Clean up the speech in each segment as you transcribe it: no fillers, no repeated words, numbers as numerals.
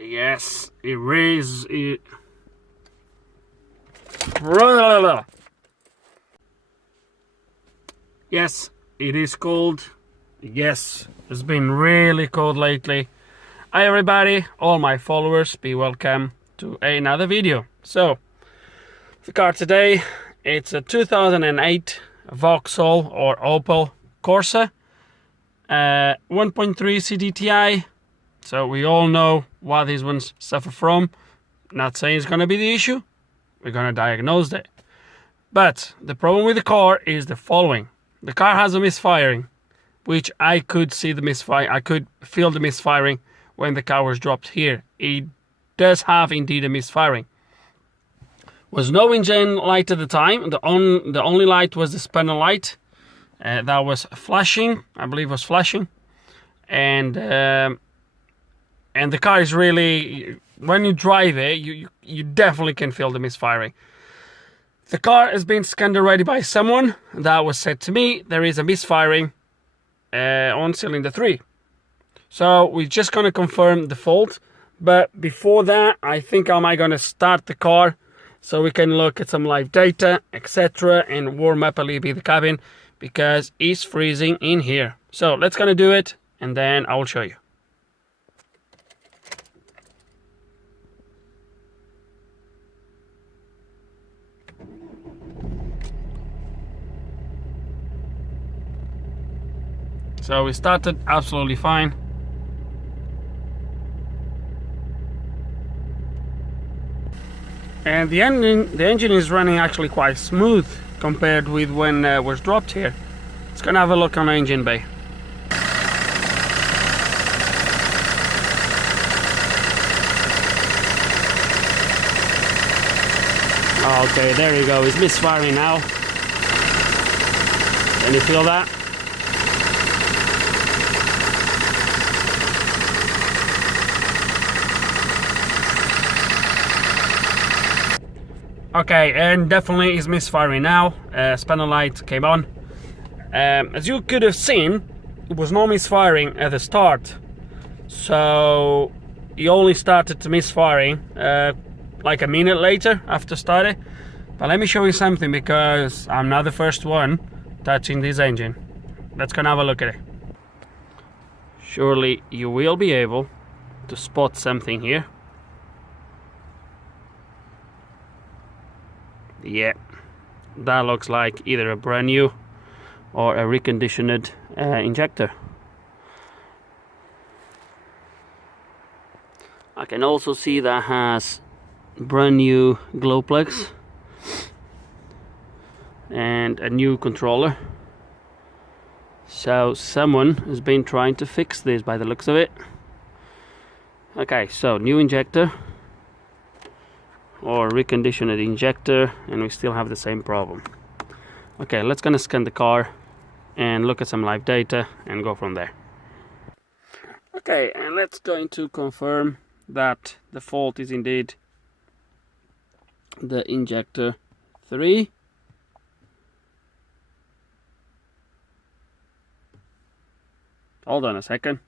Yes, it is. Yes, it is cold. Yes, it's been really cold lately. Hi everybody, all my followers, be welcome to another video. So, the car today, it's a 2008 Vauxhall or Opel Corsa 1.3 CDTI. So we all know what these ones suffer from. Not saying it's going to be the issue. We're going to diagnose that. But the problem with the car is the following. The car has a misfiring, which I could see the misfire. I could feel the misfiring when the car was dropped here. It does have indeed a misfiring. Was no engine light at the time. The only light was the spanner light. That was flashing. I believe was flashing. And the car is really, when you drive it, you definitely can feel the misfiring. The car has been scanned already by someone. That was said to me, there is a misfiring on cylinder 3. So we're just going to confirm the fault. But before that, I think I'm going to start the car so we can look at some live data, etc. and warm up a little bit the cabin because it's freezing in here. So let's gonna do it and then I will show you. So we started absolutely fine. And the engine is running actually quite smooth compared with when it was dropped here. Let's go and have a look on the engine bay. Okay, there you go. It's misfiring now. Can you feel that? Okay, and definitely is misfiring now. Spanner light came on. As you could have seen, it was no misfiring at the start. So he only started to misfiring like a minute later after starting. But let me show you something because I'm not the first one touching this engine. Let's go and have a look at it. Surely you will be able to spot something here. Yeah, that looks like either a brand new or a reconditioned injector. I can also see that has brand new glow plugs and a new controller. So someone has been trying to fix this by the looks of it. Okay, so new injector or reconditioned injector, and we still have the same problem. Okay, let's gonna scan the car and look at some live data and go from there. Okay, and let's going to confirm that the fault is indeed the injector 3. Hold on a second.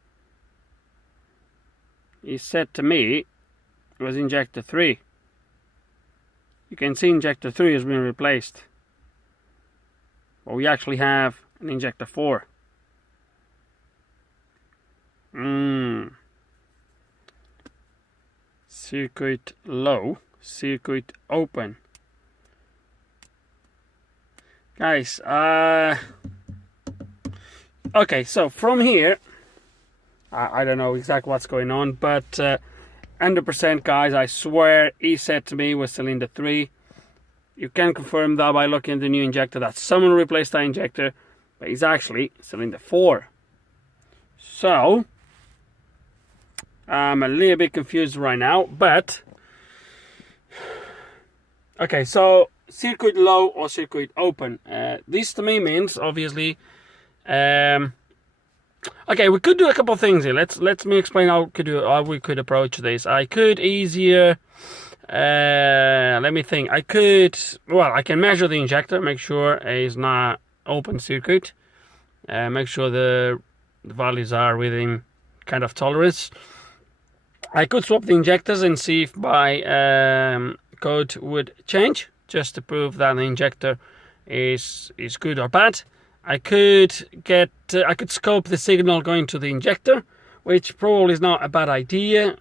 He said to me it was injector 3. You can see injector 3 has been replaced. But we actually have an injector 4. Circuit low, circuit open. Guys, okay, so from here, I don't know exactly what's going on, but 100% guys, I swear he said to me it was cylinder 3. You can confirm that by looking at the new injector that someone replaced that injector, but it's actually cylinder 4. So I'm a little bit confused right now, but okay, so circuit low or circuit open. This to me means obviously okay, we could do a couple of things here. Let me explain how we could approach this. I could easier let me think. I can measure the injector, make sure it's not open circuit, make sure the values are within kind of tolerance. I could swap the injectors and see if my code would change, just to prove that the injector is good or bad. I could scope the signal going to the injector, which probably is not a bad idea.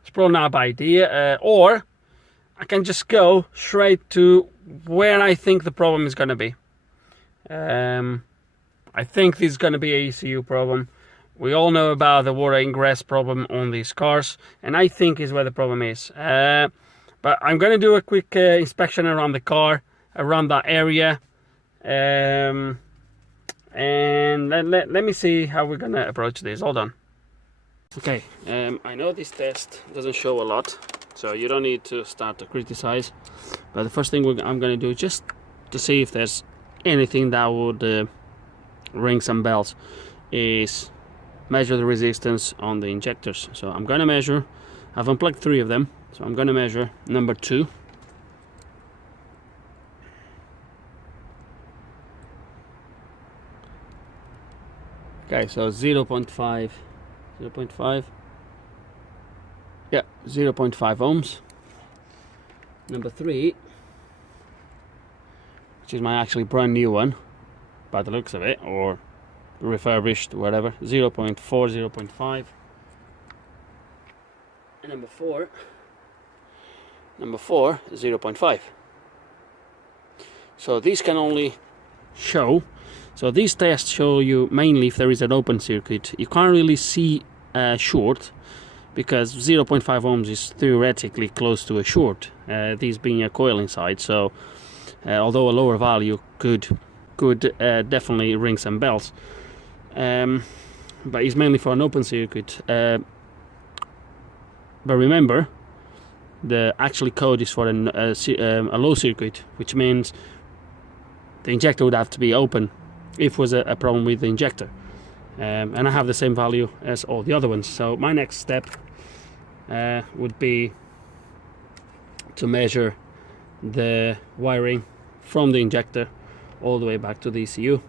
It's probably not a bad idea. Or I can just go straight to where I think the problem is going to be. I think this is going to be an ECU problem. We all know about the water ingress problem on these cars, and I think is where the problem is. But I'm going to do a quick inspection around the car, around that area, and let me see how we're going to approach this. Hold on. Okay, I know this test doesn't show a lot, so you don't need to start to criticize. But the first thing I'm going to do, just to see if there's anything that would ring some bells, is measure the resistance on the injectors. So I'm going to measure, I've unplugged 3 of them, so I'm going to measure number 2. Okay, so 0.5, yeah, 0.5 ohms. Number 3, which is my actually brand new one by the looks of it, or refurbished, whatever, 0.4, 0.5. And number 4, 0.5. So these can only show, so these tests show you mainly if there is an open circuit. You can't really see a short, because 0.5 ohms is theoretically close to a short, these being a coil inside. So although a lower value could definitely ring some bells, but it's mainly for an open circuit. But remember, the actual code is for a low circuit, which means the injector would have to be open if was a problem with the injector. And I have the same value as all the other ones. So my next step would be to measure the wiring from the injector all the way back to the ECU,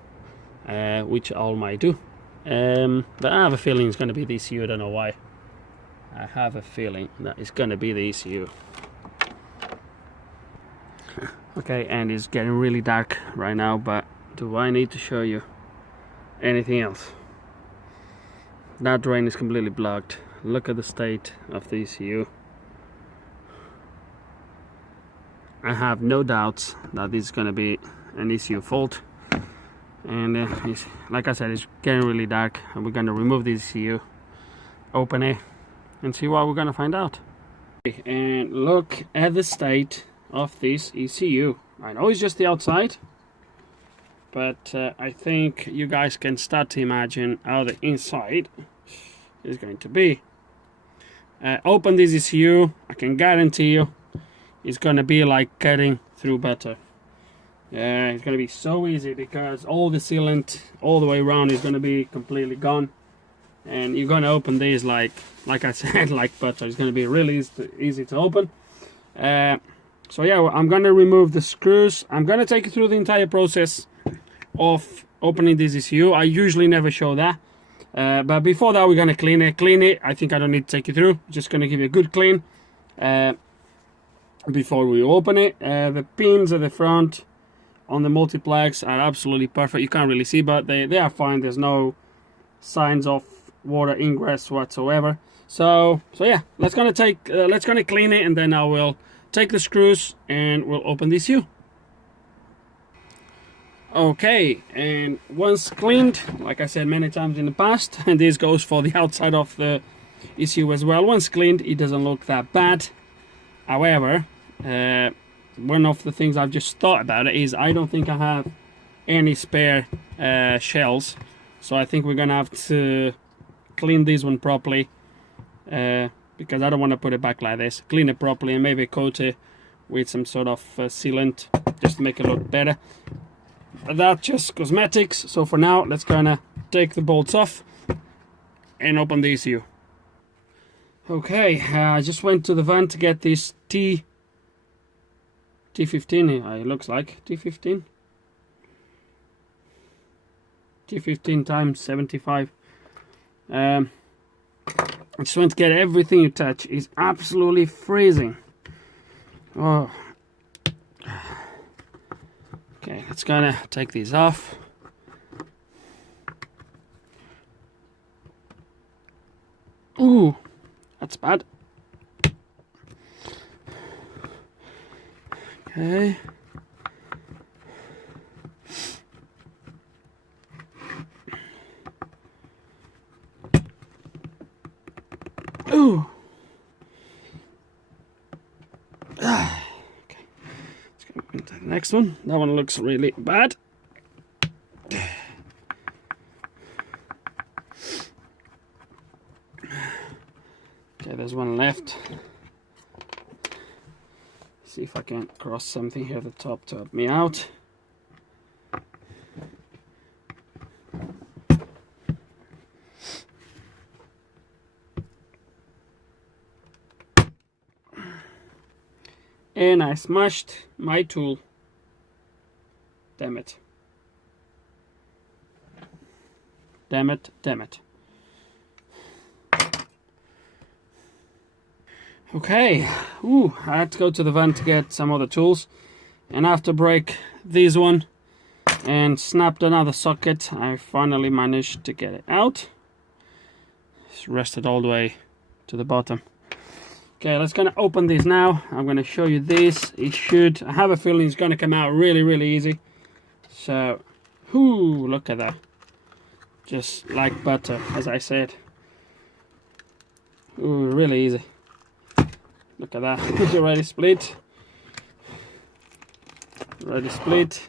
which I might do. But I have a feeling it's going to be the ECU. I don't know why. I have a feeling that it's going to be the ECU. Okay, and it's getting really dark right now, but do I need to show you anything else? That drain is completely blocked. Look at the state of the ECU. I have no doubts that this is going to be an ECU fault. And it's, like I said, it's getting really dark, and we're going to remove the ECU, open it, and see what we're going to find out. And look at the state of this ECU. I know it's just the outside, but I think you guys can start to imagine how the inside is going to be. Open this ECU, I can guarantee you it's going to be like cutting through butter. It's going to be so easy, because all the sealant all the way around is going to be completely gone, and you're going to open these like I said, like butter. It's going to be really easy to open. So yeah, I'm going to remove the screws. I'm going to take you through the entire process of opening this ECU. I usually never show that, but before that we're going to clean it. I think I don't need to take you through, just going to give you a good clean before we open it. The pins at the front on the multiplex are absolutely perfect. You can't really see, but they are fine. There's no signs of water ingress whatsoever. So yeah, let's gonna clean it, and then I will take the screws and we'll open the ECU. Okay, and once cleaned, like I said many times in the past, and this goes for the outside of the ECU as well, once cleaned it doesn't look that bad. However, one of the things I've just thought about it is I don't think I have any spare shells, so I think we're gonna have to clean this one properly, because I don't want to put it back like this. Clean it properly and maybe coat it with some sort of sealant just to make it look better. But that's just cosmetics. So for now, let's gonna take the bolts off and open the ECU. Okay, I just went to the van to get this T15, it looks like T15 times 75. I just want to get everything you touch is absolutely freezing. Oh. Okay, let's gonna take these off. Ooh, that's bad. Okay. Ooh. Ah. Okay. Let's go into the next one. That one looks really bad. Okay, there's one left. See if I can cross something here at the top to help me out. And I smashed my tool. Damn it. Damn it, damn it. Okay, ooh, I had to go to the van to get some other tools, and after break this one and snapped another socket, I finally managed to get it out. It's rested all the way to the bottom. Okay, let's gonna open this now. I'm gonna show you this. It should, I have a feeling it's gonna come out really easy. So, ooh, look at that. Just like butter, as I said. Ooh, really easy. Look at that. It's already split. Already split.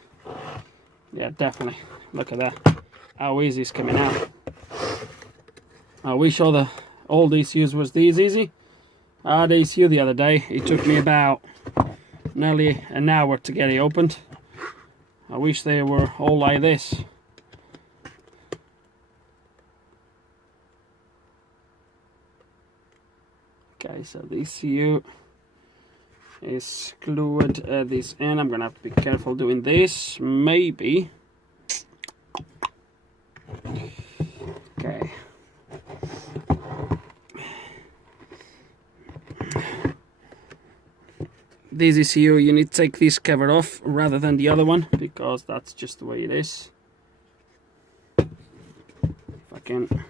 Yeah, definitely. Look at that. How easy it's coming out. I wish all these ECUs was this easy. I had ECU the other day. It took me about nearly an hour to get it opened. I wish they were all like this. Okay, so the ECU is screwed at this end. I'm gonna have to be careful doing this. Maybe. Okay. This ECU, you need to take this cover off rather than the other one, because that's just the way it is. If I can.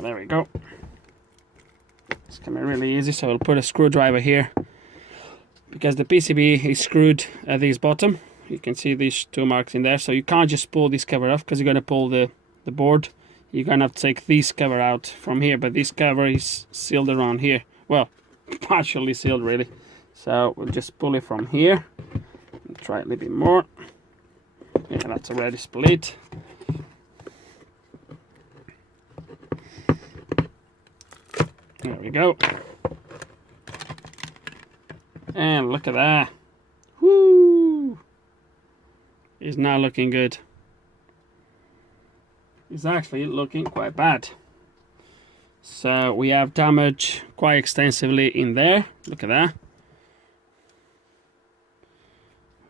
There we go. It's coming really easy, so I'll put a screwdriver here because the PCB is screwed at this bottom. You can see these two marks in there, so you can't just pull this cover off because you're going to pull the board. You're going to have to take this cover out from here, but this cover is sealed around here. Well, partially sealed really. So we'll just pull it from here and try a little bit more. Yeah, that's already split. There we go. And look at that. Whoo! It's not looking good. It's actually looking quite bad. So we have damage quite extensively in there. Look at that.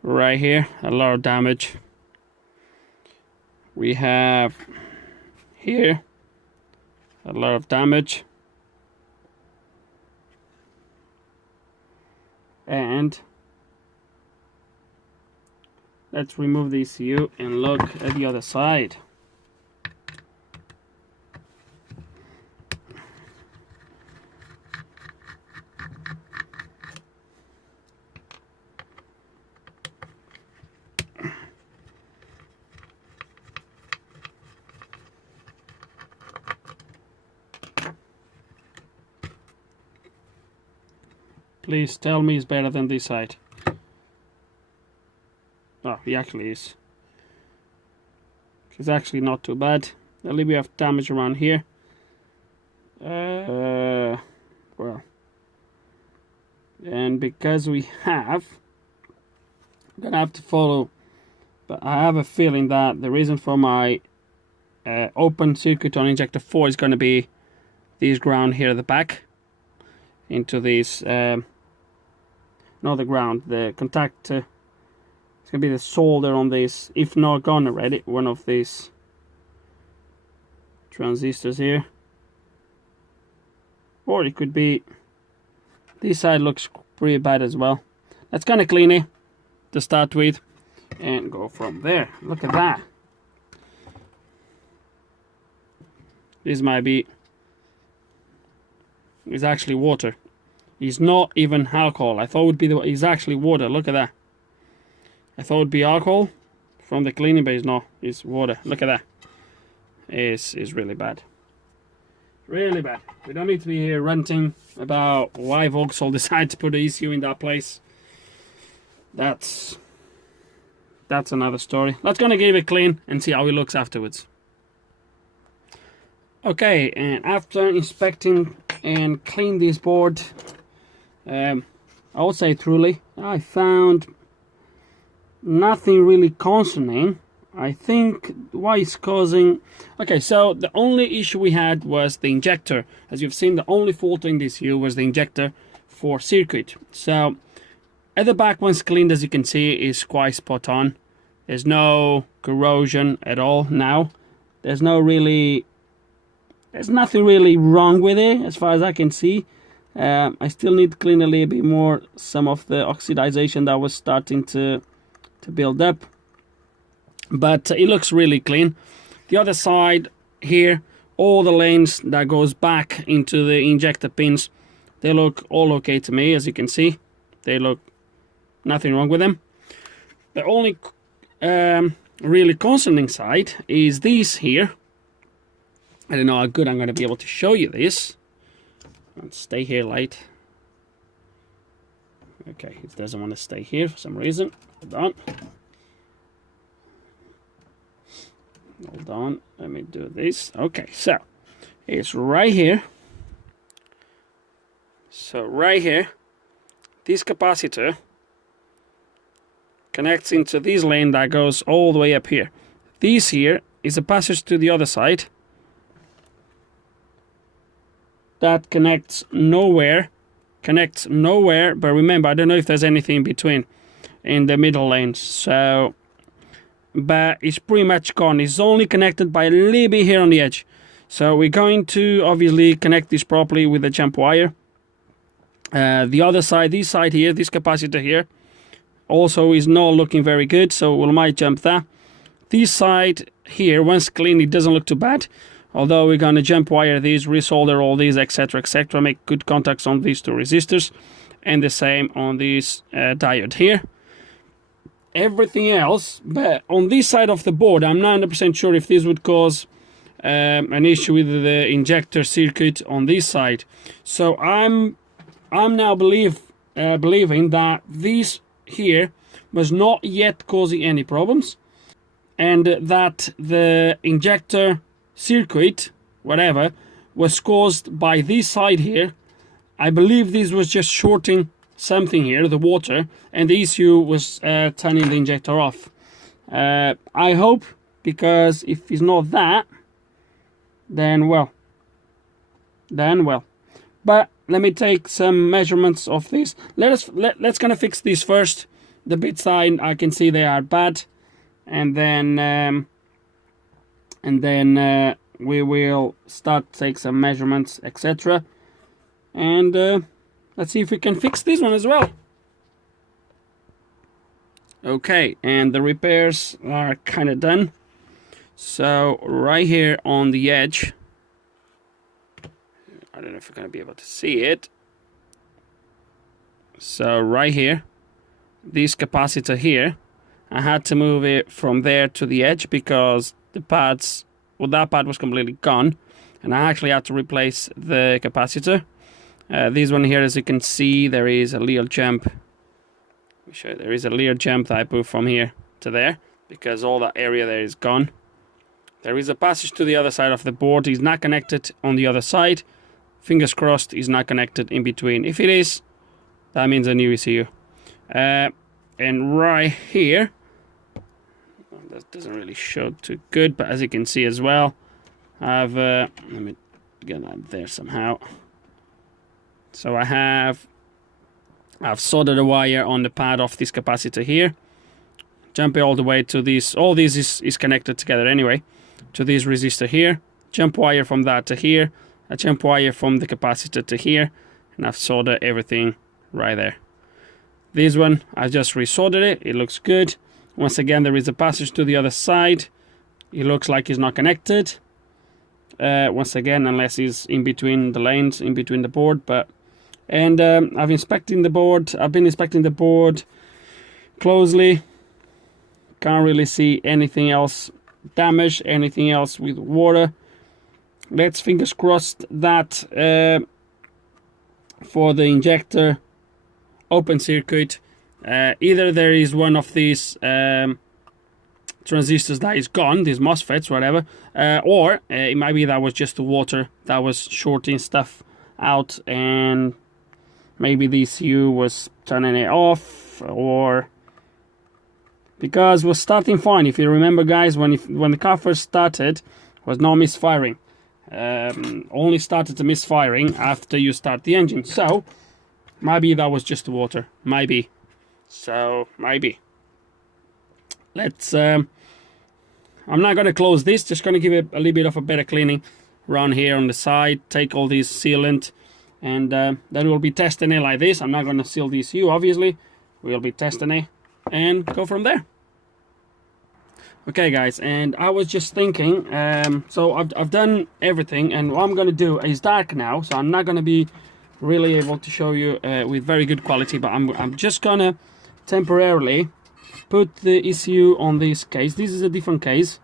Right here, a lot of damage. We have here a lot of damage. And let's remove the ECU and look at the other side. Please tell me it's better than this side. Oh, he actually is. It's actually not too bad. A little bit of damage around here. Well. And because we have, I'm gonna have to follow, but I have a feeling that the reason for my open circuit on injector 4 is going to be this ground here at the back into this not the ground, the contact It's gonna be the solder on this, if not gone already, one of these transistors here. Or it could be, this side looks pretty bad as well. Let's kind of clean it to start with and go from there. Look at that. This might be, it's actually water. It's not even alcohol. I thought it would be it's actually water. Look at that. I thought it would be alcohol from the cleaning, but it's not. It's water. Look at that. It's really bad. Really bad. We don't need to be here ranting about why Vauxhall decided to put the ECU in that place. That's another story. Let's gonna give it a clean and see how it looks afterwards. Okay, and after inspecting and cleaning this board, I would say truly, I found nothing really concerning. I think why it's causing... Okay, so the only issue we had was the injector. As you've seen, the only fault in this here was the injector for circuit. So at the back, once cleaned, as you can see, is quite spot on. There's no corrosion at all now. There's nothing really wrong with it as far as I can see. I still need to clean a little bit more some of the oxidization that was starting to build up, but it looks really clean. The other side here, all the lanes that goes back into the injector pins, they look all okay to me. As you can see, they look nothing wrong with them. The only really concerning side is this here. I don't know how good I'm going to be able to show you this. Let's stay here, light. Okay, it doesn't want to stay here for some reason. Hold on. Hold on. Let me do this. Okay, so it's right here. So right here, this capacitor connects into this lane that goes all the way up here. This here is a passage to the other side that connects nowhere, but remember, I don't know if there's anything in between in the middle lanes, so, but it's pretty much gone. It's only connected by a little bit here on the edge, so we're going to obviously connect this properly with the jump wire. The other side, this side here, this capacitor here, also is not looking very good, so we might jump that. This side here, once clean, it doesn't look too bad. Although we're going to jump wire these, resolder all these, etc, etc, make good contacts on these two resistors, and the same on this diode here. Everything else, but on this side of the board, I'm not 100% sure if this would cause an issue with the injector circuit on this side. So I'm now believing that this here was not yet causing any problems, and that the injector circuit, whatever, was caused by this side here. I believe this was just shorting something here, the water, and the ECU was turning the injector off. I hope, because if it's not that, then well. But let me take some measurements of this. Let's kind of fix this first. The bits that I can see they are bad, and then we will start to take some measurements, etc. And let's see if we can fix this one as well. Okay, and the repairs are kind of done. So right here on the edge, I don't know if you're going to be able to see it. So right here, this capacitor here, I had to move it from there to the edge because the pads, well, that pad was completely gone, and I actually had to replace the capacitor. This one here, as you can see, there is a little jump. Let me show you. There is a little jump that I put from here to there because all that area there is gone. There is a passage to the other side of the board. It's not connected on the other side. Fingers crossed it's not connected in between. If it is, that means a new ECU. And right here, that doesn't really show too good, but as you can see as well, I've let me get that there somehow. So I've soldered a wire on the pad of this capacitor here. jump it all the way to this. All this is connected together anyway, to this resistor here. Jump wire from that to here, a jump wire from the capacitor to here, and I've soldered everything right there. This one, I just resoldered it. It looks good. Once again, there is a passage to the other side. It looks like it's not connected. Once again, unless it's in between the lanes, in between the board. And I've been inspecting the board closely. Can't really see anything else damaged, anything else with water. Let's fingers crossed that for the injector open circuit, either there is one of these transistors that is gone, these MOSFETs, whatever, or it might be that was just the water that was shorting stuff out, and maybe the ECU was turning it off, or because it was starting fine. If you remember, guys, when the car first started, was no misfiring. Only started to misfiring after you start the engine. So maybe that was just the water. Maybe. So maybe. Let's. I'm not gonna close this. Just gonna give it a little bit of a better cleaning around here on the side. Take all this sealant, and then we'll be testing it like this. I'm not gonna seal the ECU, obviously. We'll be testing it and go from there. Okay, guys, and I was just thinking, so I've done everything, and what I'm gonna do is dark now, so I'm not gonna be really able to show you with very good quality, but I'm just gonna temporarily put the ECU on this case. This is a different case,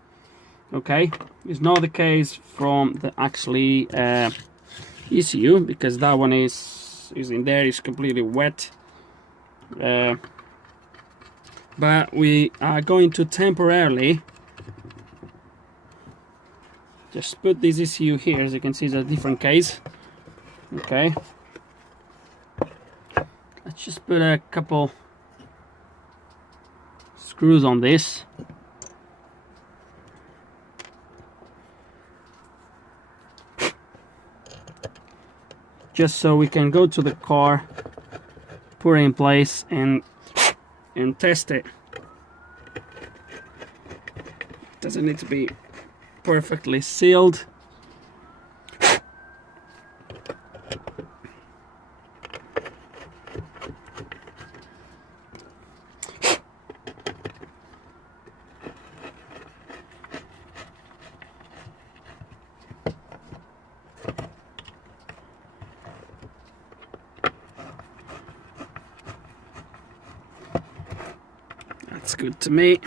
okay? It's not the case from the actually ECU, because that one is in there, it's completely wet. But we are going to temporarily just put this ECU here. As you can see, it's a different case. Okay, let's just put a couple screws on this. Just so we can go to the car, put it in place, and test it. Doesn't need to be perfectly sealed. That's good to me.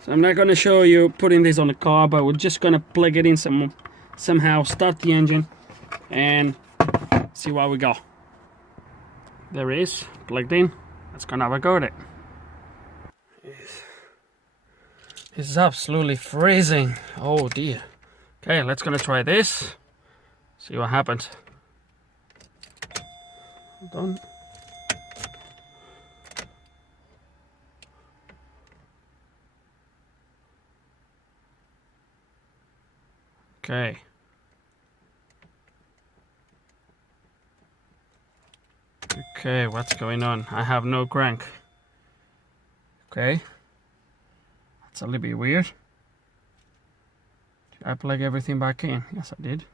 So I'm not going to show you putting this on the car, but we're just going to plug it in somehow, start the engine, and see where we go. There it is, plugged in. Let's go and have a go at it. It's absolutely freezing. Oh dear. Okay, let's gonna try this. See what happens. Hold on. Okay. Okay, what's going on? I have no crank. Okay. That's a little bit weird. Did I plug everything back in? Yes, I did.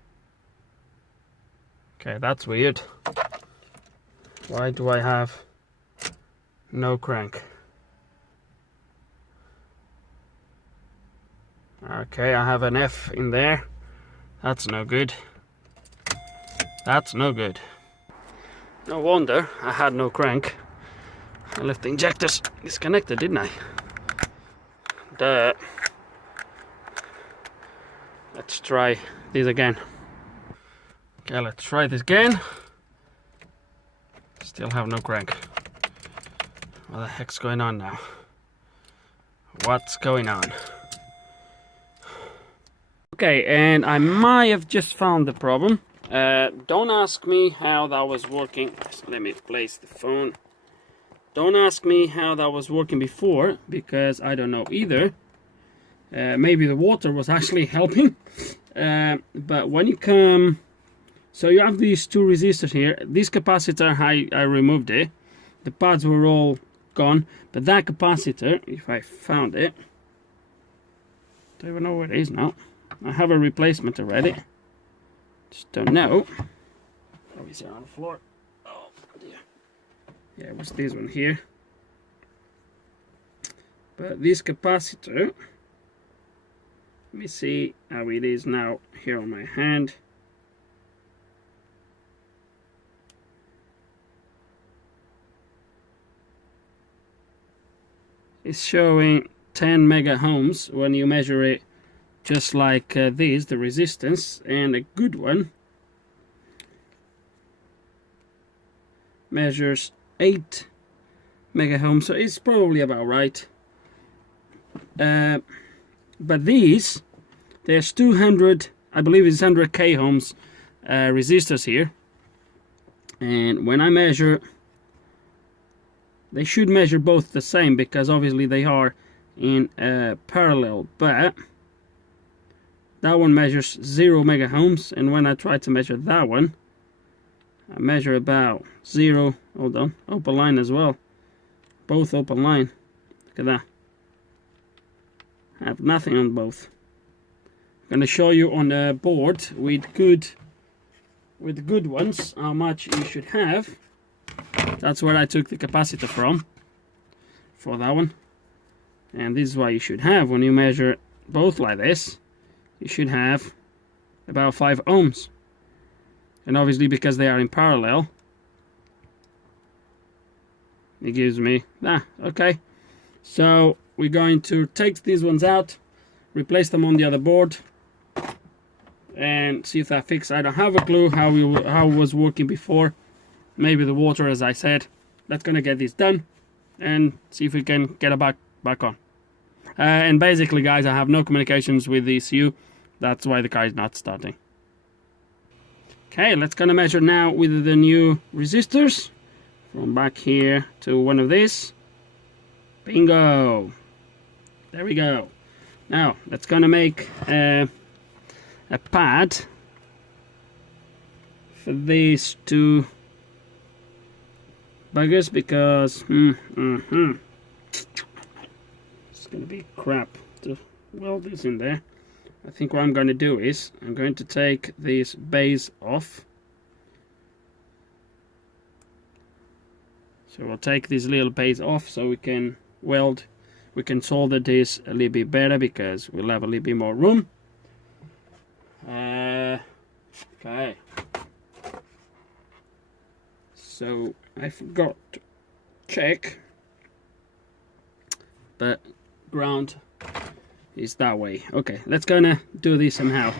Okay, that's weird. Why do I have no crank? Okay, I have an F in there. That's no good. That's no good. No wonder I had no crank. I left the injectors disconnected, didn't I? Duh. Let's try this again. Okay, let's try this again. Still have no crank. What the heck's going on now? What's going on? Okay, and I might have just found the problem. Don't ask me how that was working. Let me place the phone. Don't ask me how that was working before, because I don't know either. Maybe the water was actually helping. But when you come... So you have these two resistors here. This capacitor, I removed it. The pads were all gone. But that capacitor, if I found it, don't even know where it is now. I have a replacement already. Just don't know. Oh, is it on the floor? Oh dear. Yeah, it was this one here. But this capacitor, let me see how it is now here on my hand. It's showing 10 mega ohms when you measure it just like this, the resistance, and a good one measures 8 mega ohms, so it's probably about right. But these, there's 200, I believe it's 100k ohms resistors here, and when I measure, they should measure both the same because obviously they are in parallel, but that one measures 0 mega ohms, and when I try to measure that one, I measure about 0. Hold on, open line as well, both open line. Look at that. I have nothing on both. I'm going to show you on the board with good ones how much you should have. That's where I took the capacitor from for that one, and this is what you should have when you measure both like this. You should have about 5 ohms, and obviously because they are in parallel, it gives me that. Okay, so we're going to take these ones out, replace them on the other board, and see if that fixes. I don't have a clue how it was working before. Maybe the water, as I said. Let's gonna get this done and see if we can get it back on. And basically, guys, I have no communications with the ECU. That's why the car is not starting. Okay, let's gonna measure now with the new resistors from back here to one of these. Bingo! There we go. Now let's gonna make a pad for these two buggers because it's gonna be crap to weld this in there. I think what I'm going to do is I'm going to take this base off. So we'll take this little base off so we can weld, we can solder this a little bit better because we'll have a little bit more room. Okay. So I forgot to check, but ground is that way. Okay, let's gonna do this somehow.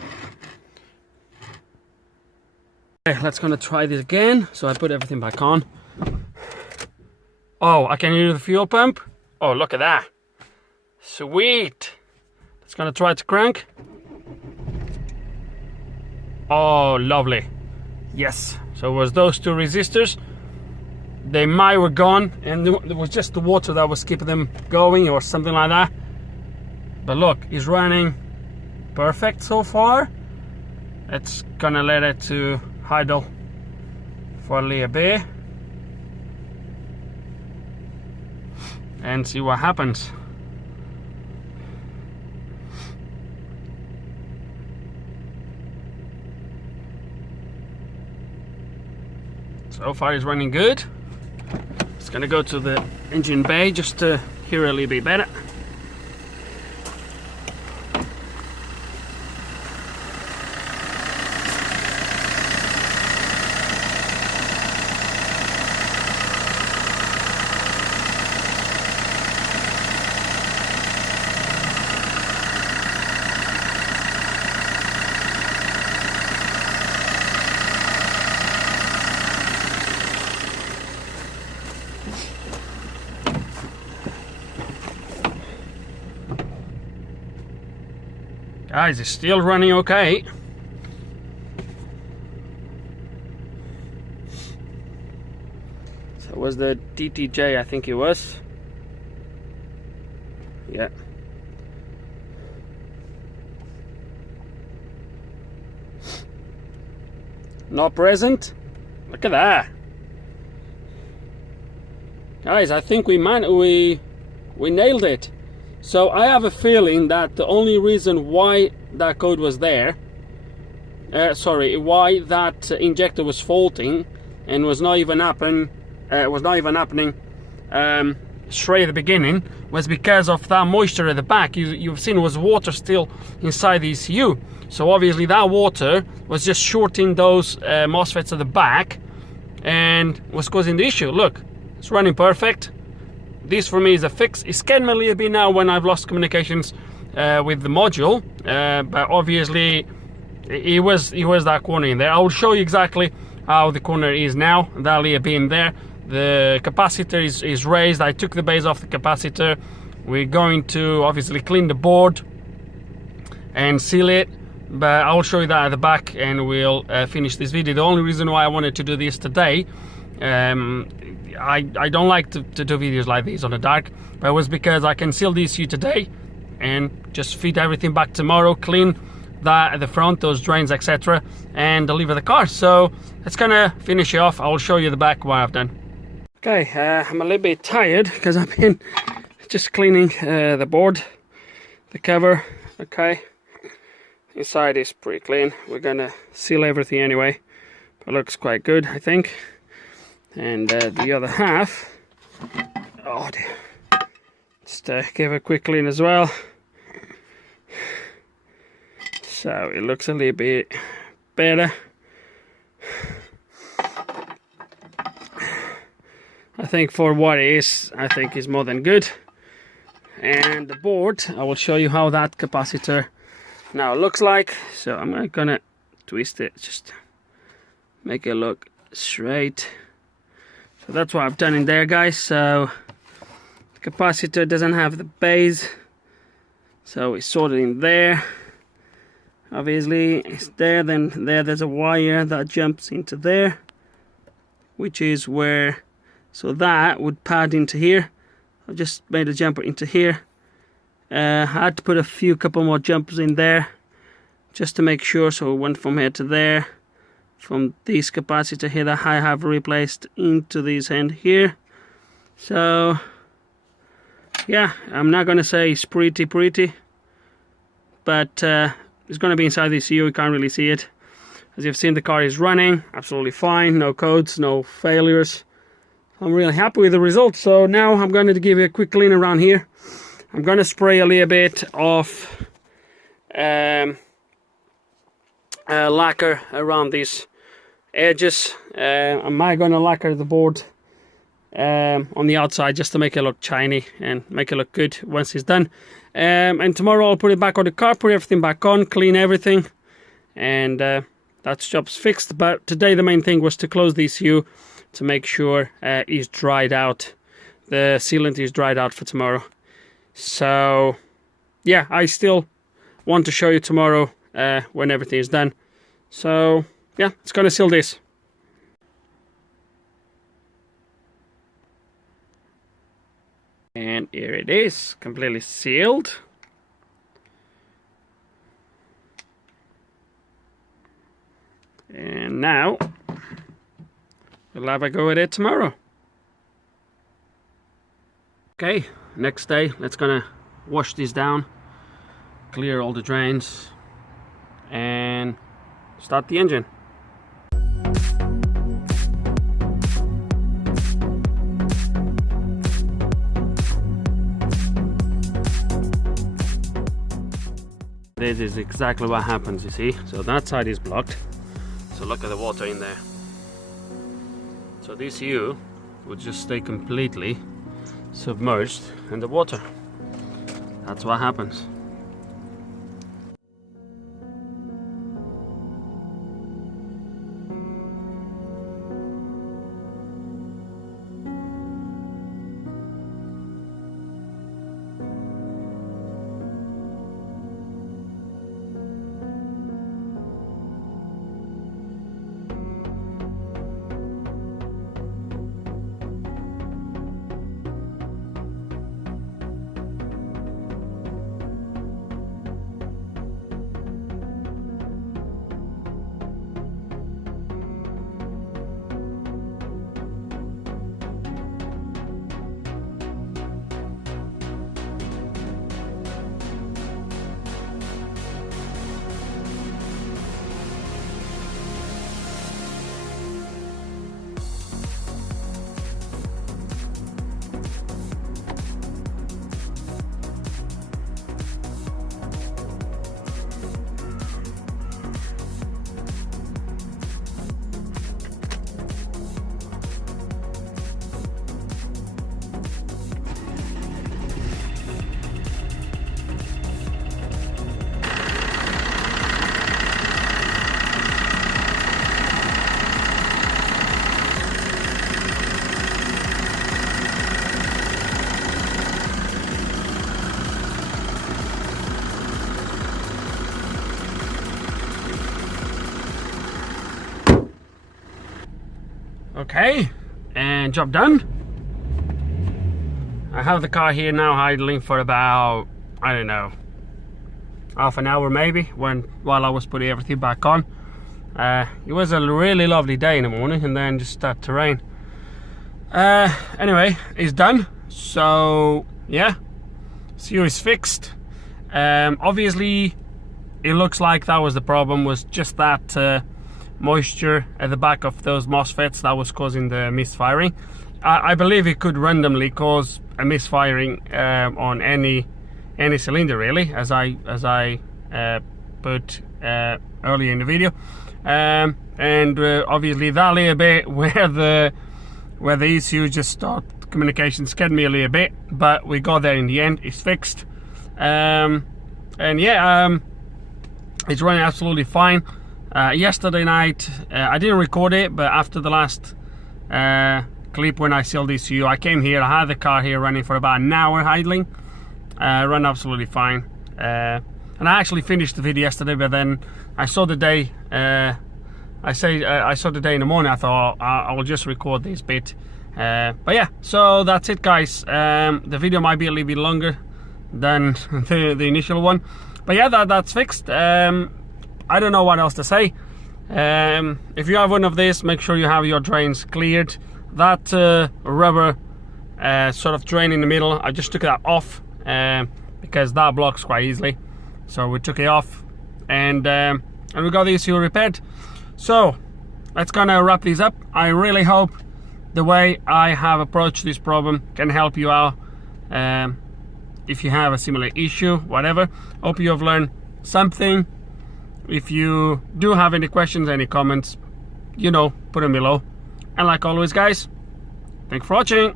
Okay, let's gonna try this again. So I put everything back on. Oh, I can hear the fuel pump. Oh, look at that. Sweet. Let's gonna try to crank. Oh, lovely. Yes. So it was those two resistors. They might were gone, and it was just the water that was keeping them going or something like that. But look, it's running perfect so far. It's gonna let it to idle for a little bit and see what happens. So far it's running good. It's gonna go to the engine bay just to hear a little bit better. Guys, it's still running okay. So it was the DTJ, I think it was. Yeah. Not present. Look at that. Guys, I think we nailed it. So I have a feeling that the only reason why that code was there, why that injector was faulting and was not even happening straight at the beginning, was because of that moisture at the back. You've seen was water still inside the ECU. So obviously that water was just shorting those MOSFETs at the back and was causing the issue. Look, it's running perfect. This for me is a fix. It can be a little bit now when I've lost communications with the module, but obviously it was that corner in there. I will show you exactly how the corner is now. That little bit in there. The capacitor is raised. I took the base off the capacitor. We're going to obviously clean the board and seal it, but I'll show you that at the back and we'll finish this video. The only reason why I wanted to do this today, I don't like to do videos like these on the dark, but it was because I can seal the ECU today and just feed everything back tomorrow, clean that at the front, those drains, etc., and deliver the car. So it's gonna finish it off. I'll show you the back what I've done. Okay, I'm a little bit tired because I've been just cleaning the board, the cover. Okay, inside is pretty clean. We're gonna seal everything anyway, but looks quite good, I think. And the other half, oh dear, just give a quick clean as well. So it looks a little bit better. I think for what it is, I think is more than good. And the board, I will show you how that capacitor now looks like. So I'm gonna twist it, just make it look straight. So that's what I've done in there, guys. So the capacitor doesn't have the base, so it's sorted in there. Obviously it's there, then there's a wire that jumps into there, which is where, so that would pad into here. I just made a jumper into here. I had to put a couple more jumpers in there just to make sure, so it went from here to there. From this capacitor here that I have replaced into this end here. So yeah, I'm not gonna say it's pretty, but it's gonna be inside the ECU. You can't really see it. As you've seen, the car is running absolutely fine, no codes, no failures. I'm really happy with the results. So now I'm going to give you a quick clean around here. I'm going to spray a little bit of lacquer around these edges. I might going to lacquer the board on the outside just to make it look shiny and make it look good once it's done. And tomorrow I'll put it back on the car, put everything back on, clean everything, and that job's fixed. But today the main thing was to close the ECU to make sure it's dried out. The sealant is dried out for tomorrow. So yeah, I still want to show you tomorrow when everything is done. So yeah, it's gonna seal this. And here it is, completely sealed. And now we'll have a go at it tomorrow. Okay, next day, let's gonna wash this down, clear all the drains, and start the engine. This is exactly what happens, you see. So that side is blocked. So look at the water in there. So this ECU would just stay completely submerged in the water. That's what happens. Okay, and job done. I have the car here now idling for about, I don't know, half an hour maybe, while I was putting everything back on. It was a really lovely day in the morning, and then just started to rain. Anyway, it's done. So yeah, CO is fixed. Obviously it looks like that was the problem, was just that moisture at the back of those MOSFETs that was causing the misfiring. I believe it could randomly cause a misfiring on any cylinder, really, as I put earlier in the video. And obviously that little bit where the ECU just stopped communication scared me a little bit, but we got there in the end. It's fixed. And yeah, it's running absolutely fine. Yesterday night I didn't record it, but after the last clip when I sealed the ECU, I came here, I had the car here running for about an hour idling. Run absolutely fine. And I actually finished the video yesterday, but then I saw the day. I saw the day in the morning. I thought I will just record this bit. But yeah, so that's it, guys. The video might be a little bit longer than the initial one, but yeah, that's fixed. I don't know what else to say. If you have one of these, make sure you have your drains cleared. That rubber sort of drain in the middle, I just took that off because that blocks quite easily. So we took it off, and we got the ECU repaired. So that's gonna wrap this up. I really hope the way I have approached this problem can help you out. If you have a similar issue, whatever, hope you have learned something. If you do have any questions, any comments, you know, put them below. And like always, guys, thanks for watching.